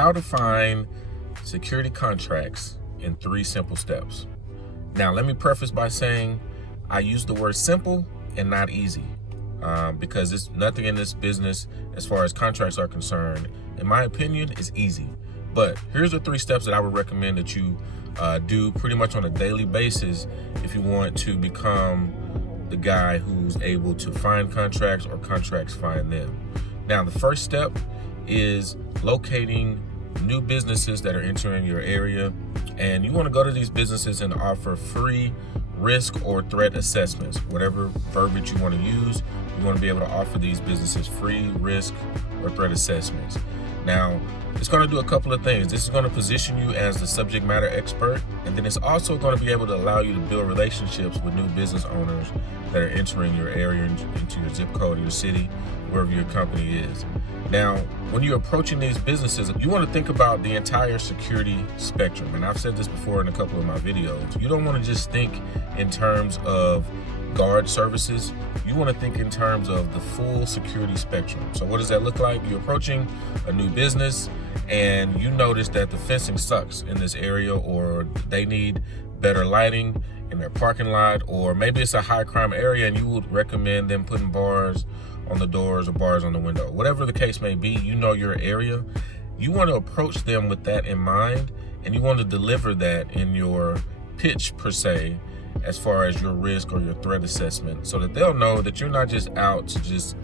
how to find security contracts in 3 simple steps. Now, let me preface by saying I use the word simple and not easy because it's nothing in this business as far as contracts are concerned, in my opinion, is easy. But here's the 3 steps that I would recommend that you do pretty much on a daily basis if you want to become the guy who's able to find contracts or contracts find them. Now, the first step is locating new businesses that are entering your area, and you want to go to these businesses and offer free risk or threat assessments. Whatever verbiage you want to use, you want to be able to offer these businesses free risk or threat assessments. Now, it's going to do a couple of things. This is going to position you as the subject matter expert, and then it's also going to be able to allow you to build relationships with new business owners that are entering your area, into your zip code, your city, wherever your company is. Now, when you're approaching these businesses, you want to think about the entire security spectrum. And I've said this before in a couple of my videos. You don't want to just think in terms of guard services. You want to think in terms of the full security spectrum. So what does that look like? You're approaching a new business and you notice that the fencing sucks in this area, or they need better lighting in their parking lot, or maybe it's a high crime area and you would recommend them putting bars on the doors or bars on the window. Whatever the case may be, you know your area. You want to approach them with that in mind, and you want to deliver that in your pitch per se, as far as your risk or your threat assessment, so that they'll know that you're not just out to just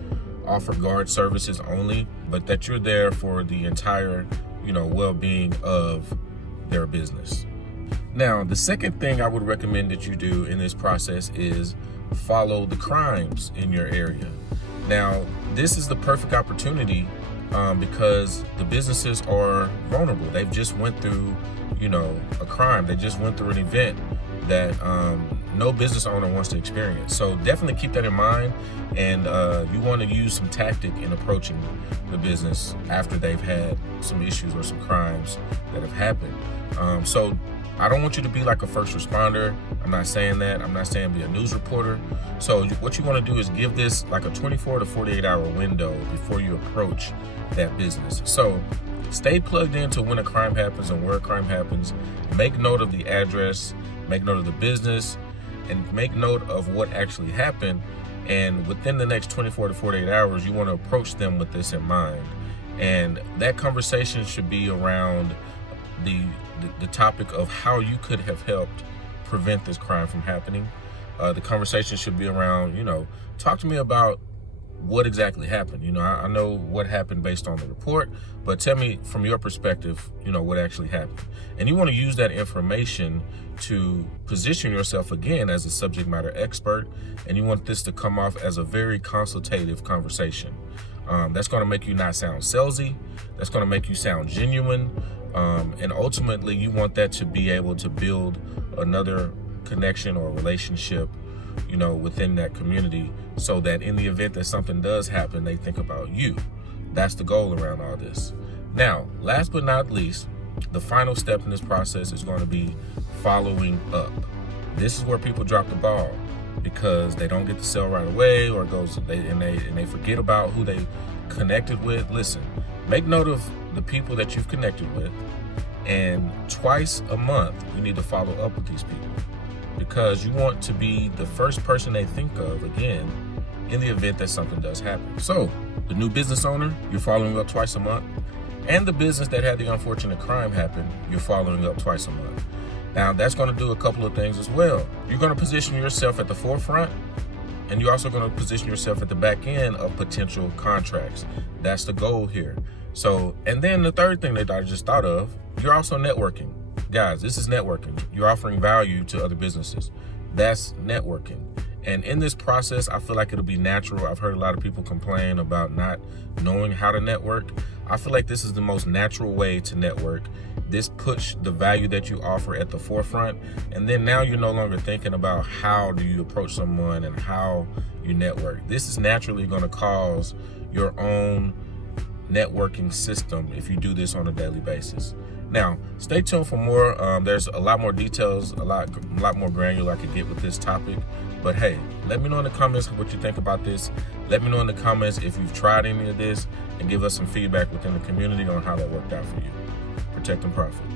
offer guard services only, but that you're there for the entire, well-being of their business. Now, the second thing I would recommend that you do in this process is follow the crimes in your area. Now, this is the perfect opportunity because the businesses are vulnerable. They've just went through, a crime. They just went through an event that no business owner wants to experience. So definitely keep that in mind, and you want to use some tactic in approaching the business after they've had some issues or some crimes that have happened. So I don't want you to be like a first responder. I'm not saying that. I'm not saying be a news reporter. So what you want to do is give this like a 24 to 48 hour window before you approach that business. So stay plugged into when a crime happens and where a crime happens. Make note of the address, make note of the business, and make note of what actually happened. And within the next 24 to 48 hours, you want to approach them with this in mind. And that conversation should be around the topic of how you could have helped prevent this crime from happening. The conversation should be around, talk to me about what exactly happened. I know what happened based on the report, but tell me from your perspective, what actually happened. And you want to use that information to position yourself again as a subject matter expert, and you want this to come off as a very consultative conversation. That's going to make you not sound salesy. That's going to make you sound genuine. And ultimately, you want that to be able to build another connection or relationship, within that community, so that in the event that something does happen, they think about you. That's the goal around all this. Now, last but not least, the final step in this process is going to be following up. This is where people drop the ball because they don't get the sale right away, or they forget about who they connected with. Listen, make note of the people that you've connected with, and twice a month you need to follow up with these people, because you want to be the first person they think of again in the event that something does happen. So the new business owner, you're following up twice a month, and the business that had the unfortunate crime happen, you're following up twice a month. Now, that's going to do a couple of things as well. You're going to position yourself at the forefront, and you're also going to position yourself at the back end of potential contracts. That's the goal here. So, and then the third thing that I just thought of, you're also networking. Guys, this is networking. You're offering value to other businesses. That's networking. And in this process, I feel like it'll be natural. I've heard a lot of people complain about not knowing how to network. I feel like this is the most natural way to network. This puts the value that you offer at the forefront. And then now you're no longer thinking about how do you approach someone and how you network. This is naturally going to cause your own networking system if you do this on a daily basis. Now, stay tuned for more. There's a lot more details, a lot more granular I could get with this topic. But hey, let me know in the comments what you think about this. Let me know in the comments if you've tried any of this, and give us some feedback within the community on how that worked out for you. protecting profit.